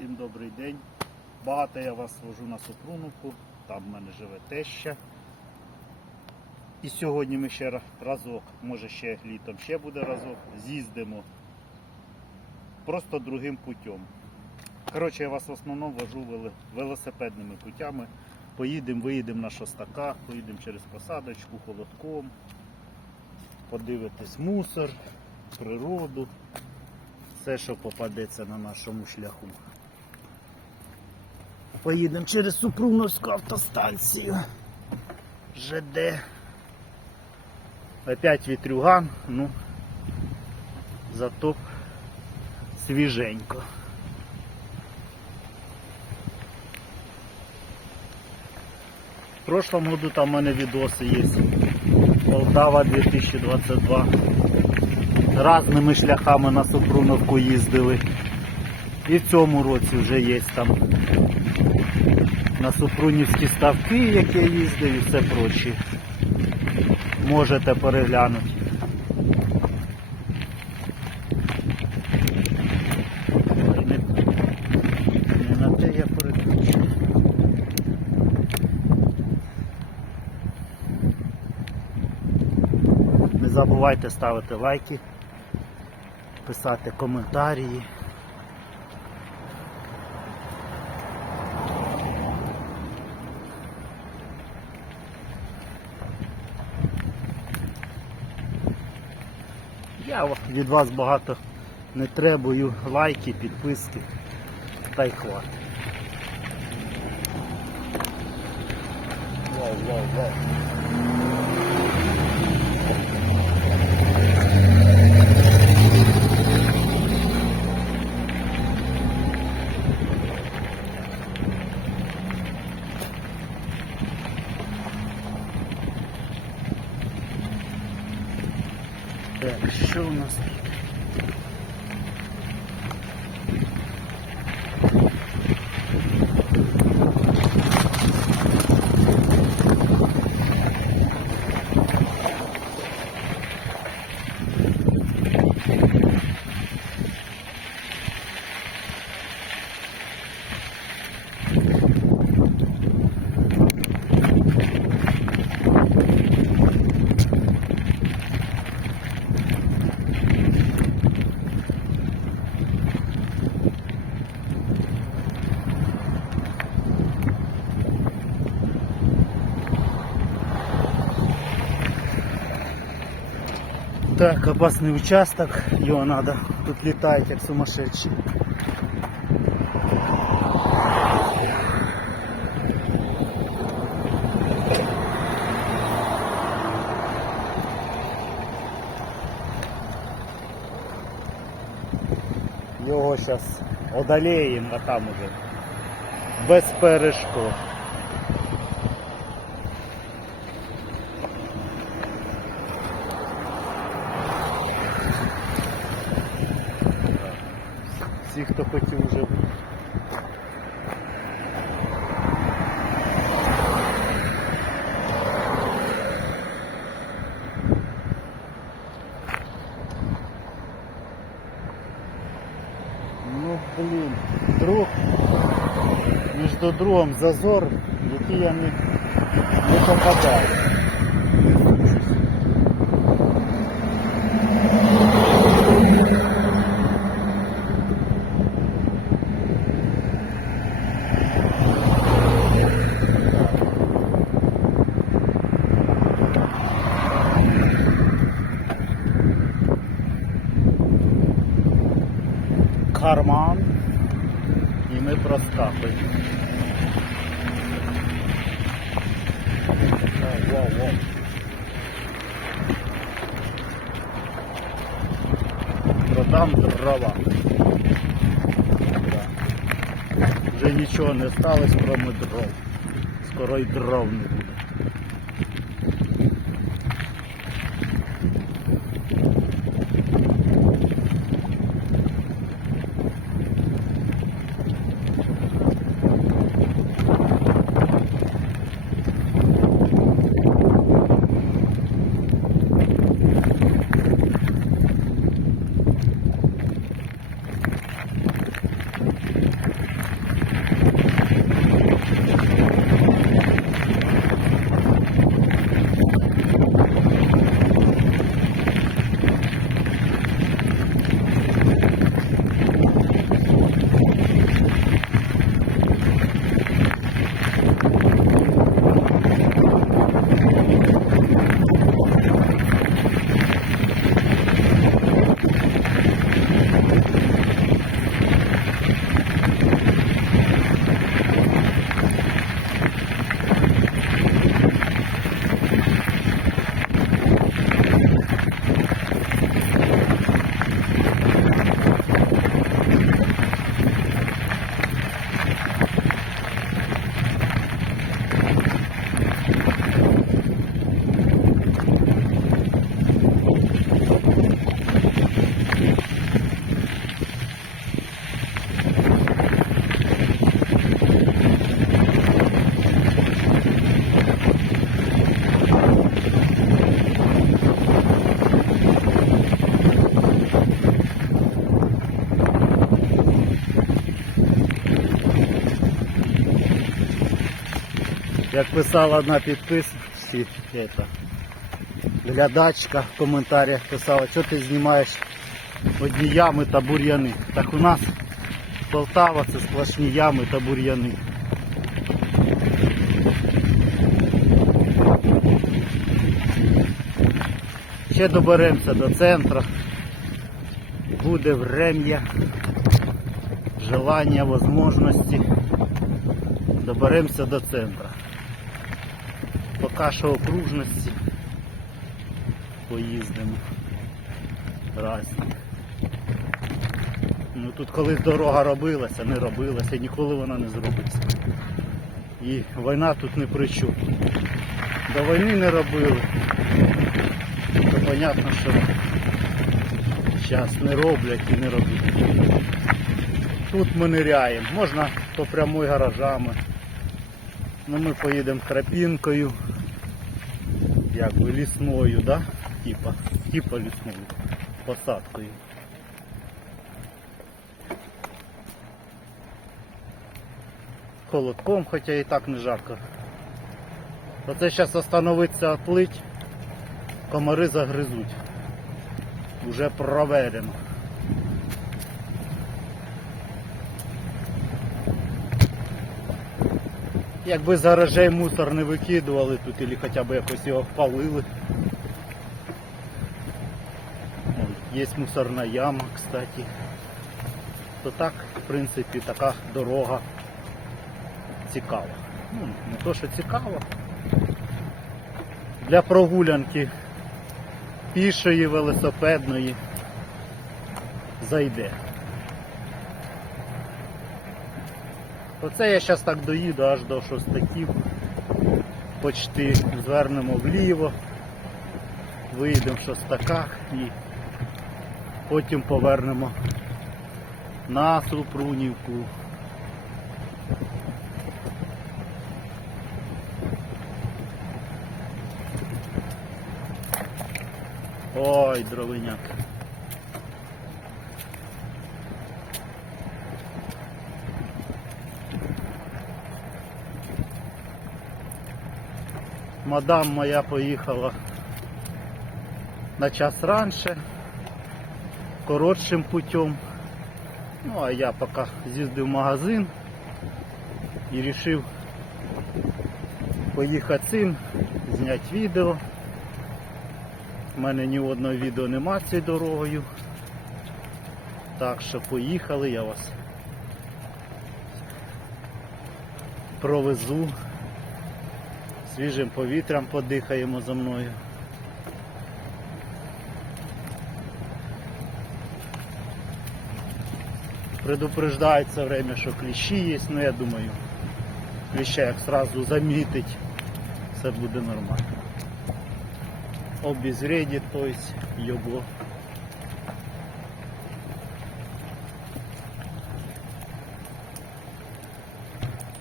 Всім добрий день. Багато я вас вожу на Супруновку, там в мене живе теща. І сьогодні ми ще разок, може ще літом ще буде разок, з'їздимо просто другим путем. Коротше, я вас в основному вожу велосипедними путями. Поїдемо, виїдемо на шостака, поїдемо через посадочку, холодком, подивитись мусор, природу, все, що попадеться на нашому шляху. Поїдемо через Супруновську автостанцію. ЖД. Опять вітрюган, ну зато свіженько. В прошлом году там у мене відоси є. Полтава 2022. Разними шляхами на Супруновку їздили. І в цьому році вже є там на Супрунівські ставки, які я їздив і все прочі. Можете переглянути. Я переключу. Не забувайте ставити лайки, писати коментарі. Я від вас багато не требую лайки, підписки та й хватить. Вау, вау, вау. Так, що у нас Так, опасный участок, его надо, тут летает как сумасшедший. Його зараз одолеємо, а там уже без перешкод. Всі, хто хотів вже. Ну, блін, друг між другом зазор, який я не, не попадаю. Карман і ми проскакуємо. Продам дрова. Вже нічого не сталося, кроме дров. Скоро й дров не буде. Як писала одна підписчиця, это, глядачка в коментарях писала, що ти знімаєш одні ями та бур'яни. Так у нас Полтава це сплошні ями та бур'яни. Ще доберемося до центру. Буде врем'я, желання, можливості. Доберемося до центру. Поки що окружності поїздимо. Разні. Ну тут колись дорога робилася, не робилася, ніколи вона не зробиться. І війна тут не при чому. До війни не робили. То понятно, що зараз не роблять і не роблять. Тут ми ниряємо. Можна по прямой гаражами. Ну ми поїдемо тропінкою, якби лісною, да? Типа, типа лісною посадкою. Холодком, хоча і так не жарко. Оце зараз остановиться отлить, комари загризуть. Уже проверено. Якби з гаражей мусор не викидували тут, або хоча б якось його палили. Є мусорна яма, кстати. То так, в принципі, така дорога цікава. Ну, не то, що цікава. Для прогулянки пішої, велосипедної зайде. Оце я зараз так доїду аж до шостаків. Почти звернемо вліво, виїдемо в шостаках і потім повернемо на Супрунівку. Ой, дровиняк. Мадам моя поїхала на час раніше, коротшим путем. Ну а я поки з'їздив в магазин і вирішив поїхати цим, зняти відео. У мене ні одного відео нема цією дорогою. Так що поїхали, я вас провезу. Свіжим повітрям подихаємо за мною. Предупреждають все время, що кліщі є, ну я думаю, кліща як сразу замітить, все буде нормально обезвредит, то есть его.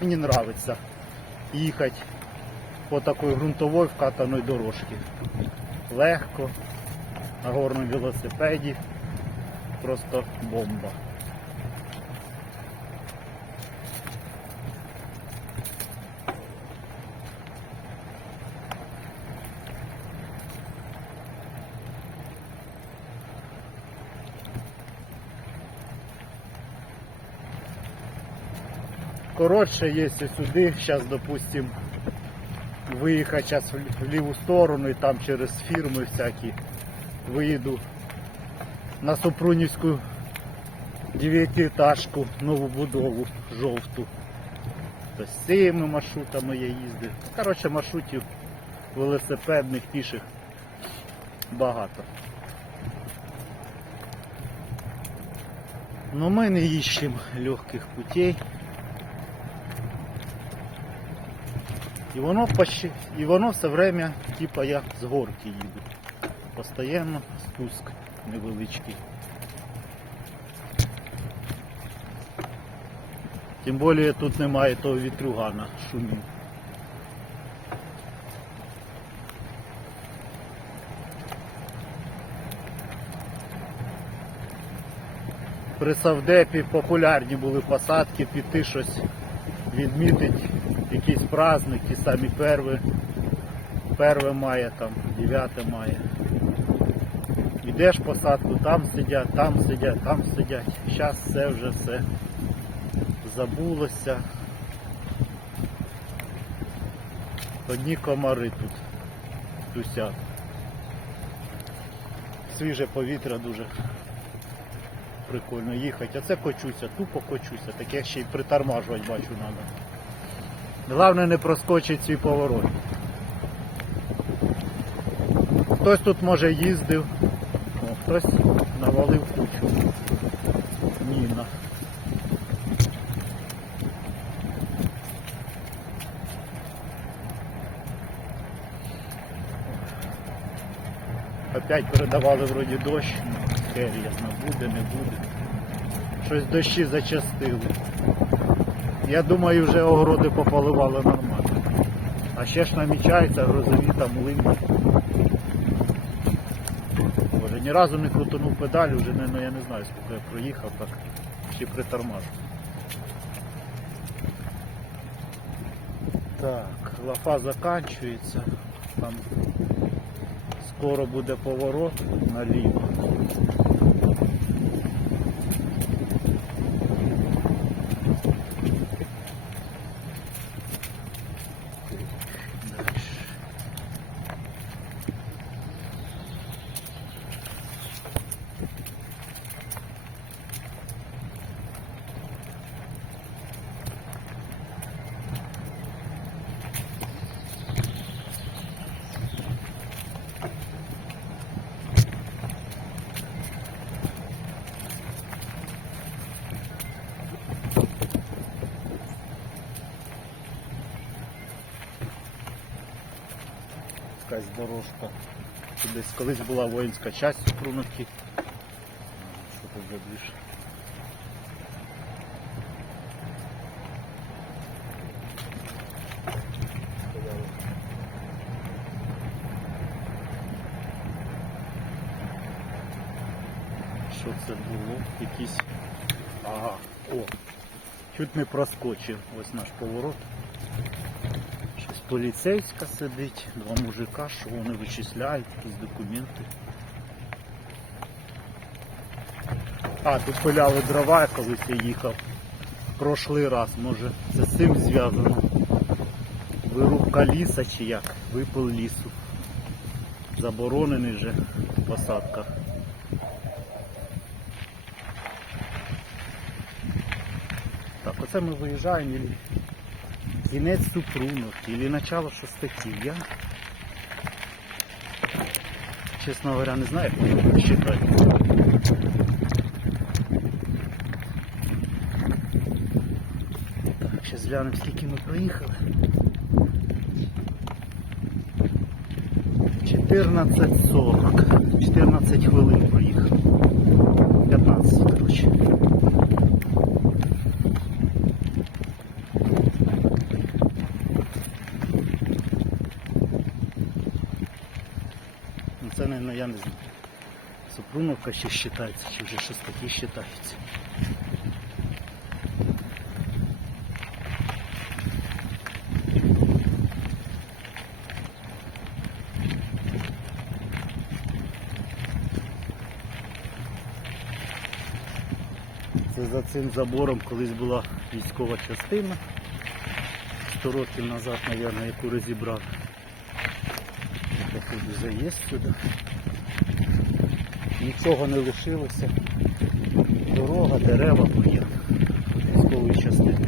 Мені нравится їхати по такой грунтовой вкатаной дорожці. Легко, на горному велосипеді, просто бомба. Коротше, якщо сюди, зараз, допустим, виїхати зараз в ліву сторону і там через фірми всякі виїду на Супрунівську дев'ятиэтажку, нову будову жовту. То з цими маршрутами я їздив. Коротше, маршрутів велосипедних, піших багато. Но ми не іщемо легких путей. І воно почти, і воно все время, типа я з горки їду. Постоянно спуск невеличкий. Тим більше тут немає того вітрюгана шумів. При Савдепі популярні були посадки, піти щось відмітити якийсь праздник, ті самі перви, перше має, там, 9 має. Йдеш посадку, там сидять, там сидять, там сидять. Зараз все вже все забулося. Одні комари тут тусять. Свіже повітря дуже прикольно їхати. А це кочуся, тупо кочуся, таке ще й притормажувати бачу треба. Головне не проскочить свій поворот. Хтось тут може їздив, о, хтось навалив кучу. Міна. Опять передавали вроді дощ. Хер ясно, буде, не буде. Щось дощі зачастили. Я думаю, вже огороди пополивали нормально. А ще ж намічається грозові там линні. Боже, ні разу не крутанув педаль, вже ну, я не знаю, скільки я проїхав, так чи притормажу. Так, лафа заканчується. Там скоро буде поворот наліво. Якась дорожка. Тут десь колись була воїнська часть у. Що тут за двіж? Що це було? Якісь. Ага, о! Чуть не проскочив. Ось наш поворот. Поліцейська сидить, два мужика, що вони вичисляють, якісь документи. А, тут пиляли дрова, я колись я їхав. Прошлий раз, може, це з цим зв'язано. Вирубка ліса чи як? Випил лісу. Заборонений же посадка. Так, оце ми виїжджаємо. Кінець Супрунов или начало шестаки. Я, честно говоря, не знаю, як можна прочитати. Так, зараз глянемо, скільки ми проїхали. 14.40. 14 хвилин проїхали. 15, коротше. Ну це не, ну, я не знаю. Супруновка ще вважається, чи вже щось таке вважається. Це за цим забором колись була військова частина. 100 років назад, мабуть, яку розібрав. Походу заїзд сюди. Нічого не лишилося. Дорога, дерева, бур'ян. Військової частини.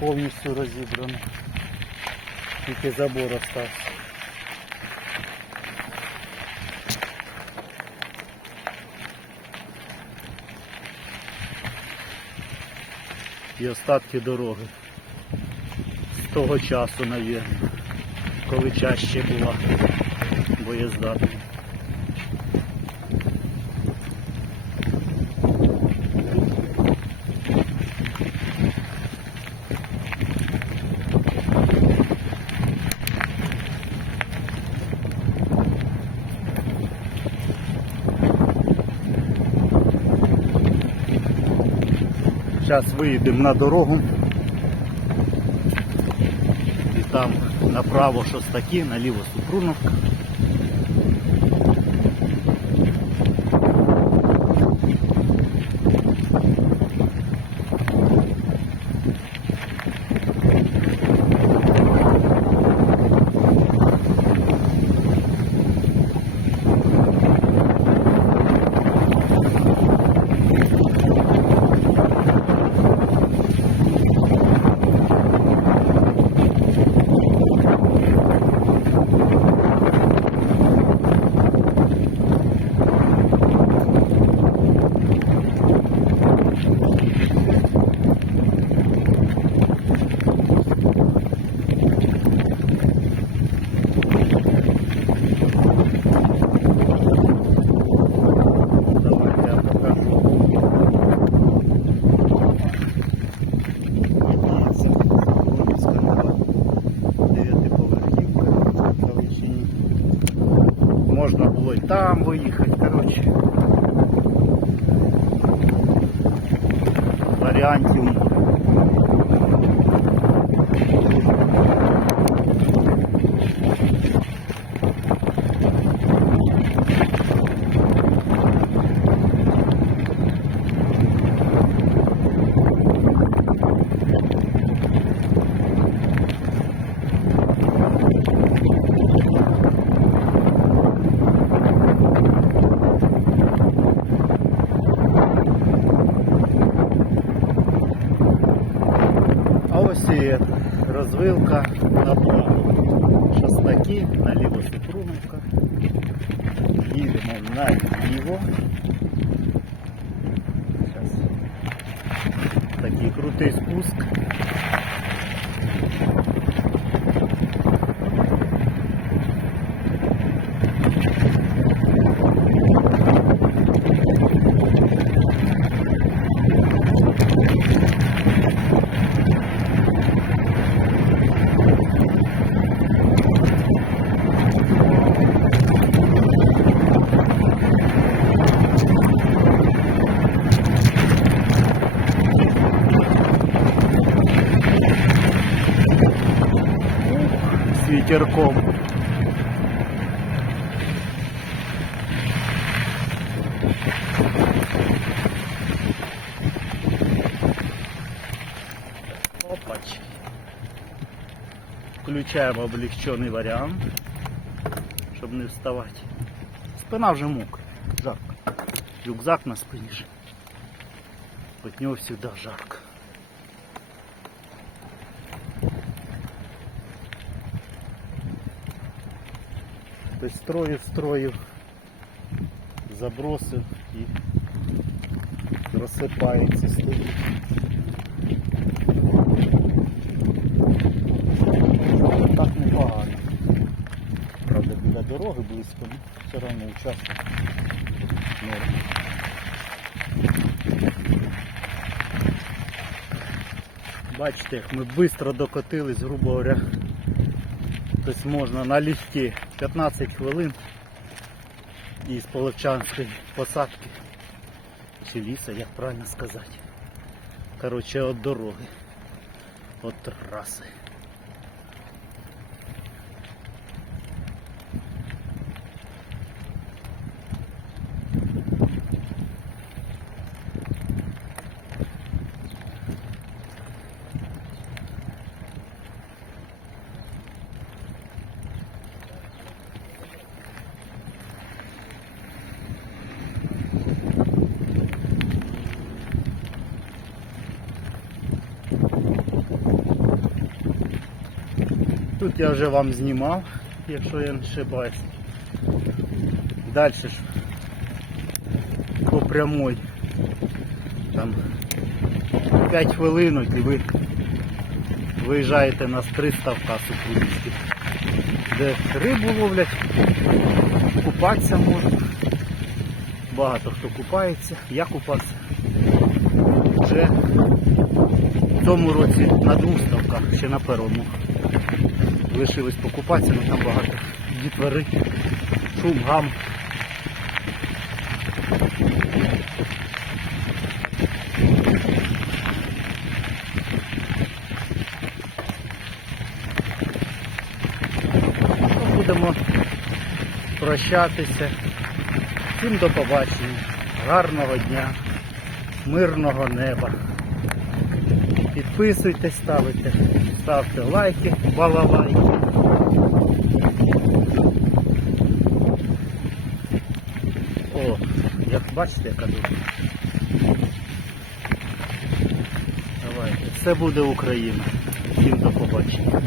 Повністю розібрано. Тільки забор остався. І остатки дороги. З того часу, мабуть, коли чаще була боєздатна. Зараз виїдемо на дорогу. І там направо щось таке, наліво Супруновка. з вітерком. Опач. Включаємо облегчений варіант, щоб не вставати. Спина вже мокра, жарко. Рюкзак на спині. ж. От нього завжди жарко. Тобто строїв, строїв, забросив і розсипається стоїть. Так непогано. Правда, біля дороги близько, ну все одно участок норм. Бачите, як ми швидко докотились, грубо говоря. Тобто можна на ліжки 15 хвилин із Половчанської посадки чи ліса, як правильно сказати. Коротше, від дороги, від траси. Тут я вже вам знімав, якщо я не ошибаюсь. Далі ж по прямой. Там 5 хвилинок і ви виїжджаєте на стриставка Супрунівський, де рибу ловлять, купатися можна. Багато хто купається, я купався. Вже в цьому році на двох ставках, ще на першому лишились покупатися, але там багато дітвори, шум, гам. Ну, будемо прощатися. Всім до побачення, гарного дня, мирного неба. Підписуйтесь, ставите ставте лайки, балалайки. О, як бачите, яка дуже. Давайте. це буде Україна. Всім до побачення.